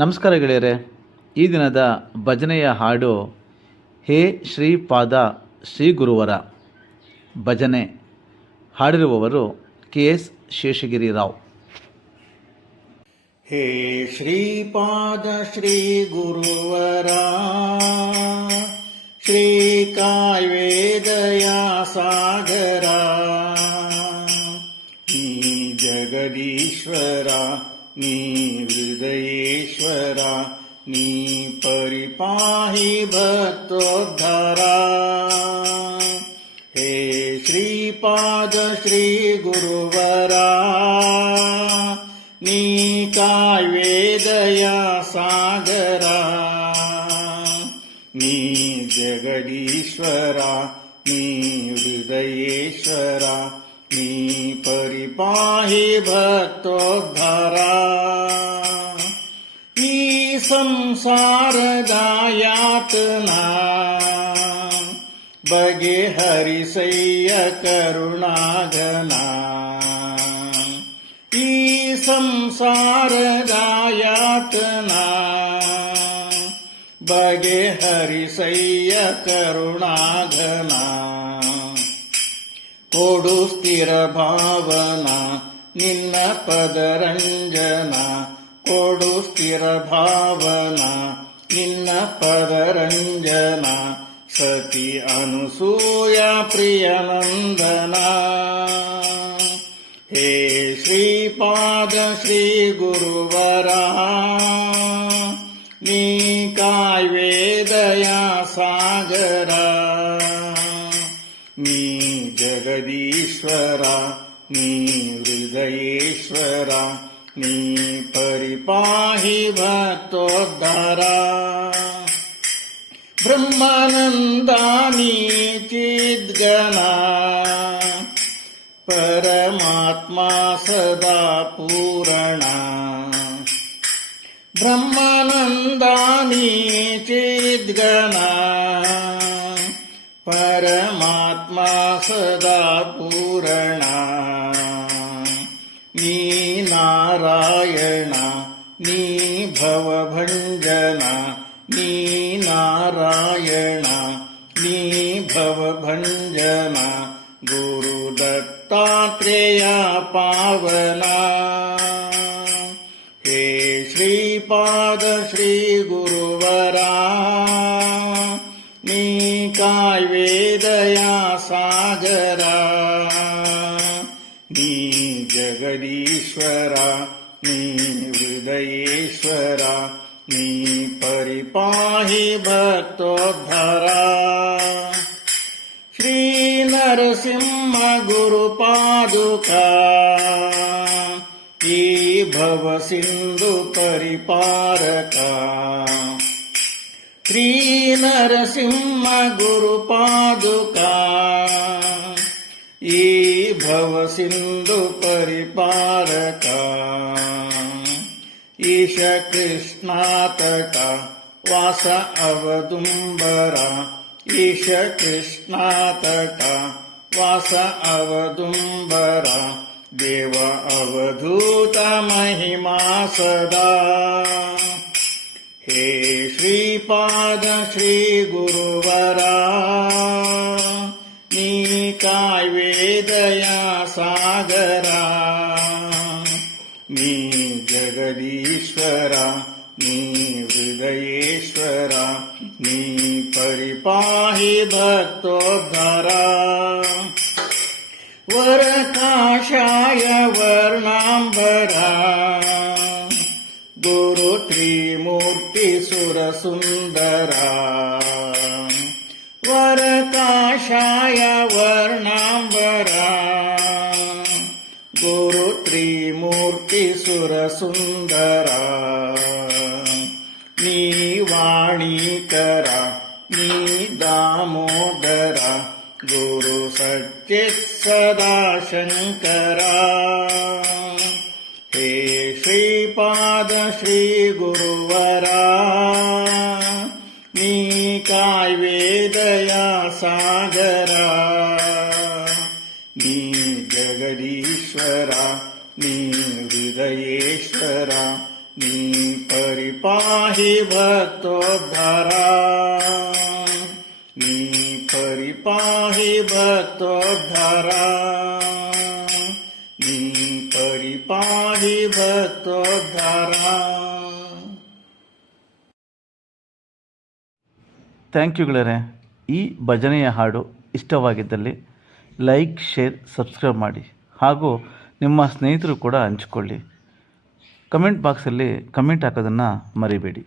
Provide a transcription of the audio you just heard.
ನಮಸ್ಕಾರ ಗೆಳೆಯರೆ, ಈ ದಿನದ ಭಜನೆಯ ಹಾಡು ಹೇ ಶ್ರೀಪಾದ ಶ್ರೀ ಗುರುವರ ಭಜನೆ. ಹಾಡಿರುವವರು ಕೆ ಎಸ್ ಶೇಷಗಿರಿ ರಾವ್. ಹೇ ಶ್ರೀಪಾದ ಶ್ರೀ ಗುರುವರ, ಶ್ರೀ ಕಾವೇದಯ ಸಾಗರ ನೀ ಜಗದೀಶ್ವರ, ನೀ नी परिपाहि भक्तोद्धारा। हे श्रीपाद श्री गुरुवरा नी काय सागरा। नी जगदीश्वरा नी हृदयेश्वरा नी परिपाहि भक्तोद्धारा। ಸಂಸಾರದಾಯಾತನಾ ಬಗೆಹರಿಸಯ್ಯ ಕರುಣಾಗನ. ಈ ಸಂಸಾರದಾಯಾತನ ಬಗೆ ಹರಿಸಯ್ಯ ಕರುಣಾಗನ. ಕೊಡು ಸ್ಥಿರ ಭಾವನಾ ನಿನ್ನ ಪದರಂಜನಾ. ಕೊಡು ಸ್ಥಿರ ಭಾವನ ನಿನ್ನ ಪದರಂಜನ ಸತಿ ಅನುಸೂಯ ಪ್ರಿಯನಂದನ हे श्रीपाद श्री गुरुवरा नी काय वेदया सागरा नी जगदीश्वरा नी हृदयेश्वरा परिपाहि भक्तोद्धारा ब्रह्मानन्दानी सदा पूरणा। ब्रह्मानन्दानी चिद्गणा। परमात्मा सदा पूरणा नारायणा नी भवभञ्जना नी नारायणा नी भवभञ्जना गुरुदत्तात्रेया पावना। हे श्रीपाद श्रीगुरुवरा नी काय वेदया सागरा जगदीश्वरा नी हृदयेश्वरा, नी परिपाहि भक्तोद्धरा। श्री नरसिंह गुरुपादुका, ई भव सिंधु परिपारका श्री नरसिंह गुरुपादुका सिंधु परिपारका ईश कृष्णातका वास अवदुंबरा। ईश कृष्णातका वास अवदुंबरा। देव अवधूत महिमा सदा। हे श्रीपाद श्री गुरुवरा नी सागरा। नी जगदीश्वरा नी हृदयेश्वरा नी परिपाहि भक्तोद्धरा। वरकाशाय वर्णाम्बरा। गुरुत्रिमूर्तिसुरसुन्दरा वरकाशाय वर्णाम्बरा नीवाणीकरा नी दामोदरा। गुरु सदा शङ्करा हे श्रीपाद श्रीगुरुवरा नी काय वेदया सागरा। नी जगदीश्वरा नी हृदयेश्वरा नी ಪರಿಪಾಹಿ ಭಕ್ತೋದ್ಧಾರ ನೀ ಪರಿಪಾಹಿ ಭಕ್ತೋದ್ಧಾರ ನೀ ಪರಿಪಾಹಿ ಭಕ್ತೋದ್ಧಾರ ಥ್ಯಾಂಕ್ ಯು ಗೆಳೆಯರೆ ಈ ಭಜನೆಯ ಹಾಡು ಇಷ್ಟವಾಗಿದ್ದಲ್ಲಿ ಲೈಕ್ ಶೇರ್ ಸಬ್ಸ್ಕ್ರೈಬ್ ಮಾಡಿ ಹಾಗೂ ನಿಮ್ಮ ಸ್ನೇಹಿತರು ಕೂಡ ಹಂಚಿಕೊಳ್ಳಿ ಕಮೆಂಟ್ ಬಾಕ್ಸಲ್ಲಿ ಕಮೆಂಟ್ ಹಾಕೋದನ್ನು ಮರಿಬೇಡಿ.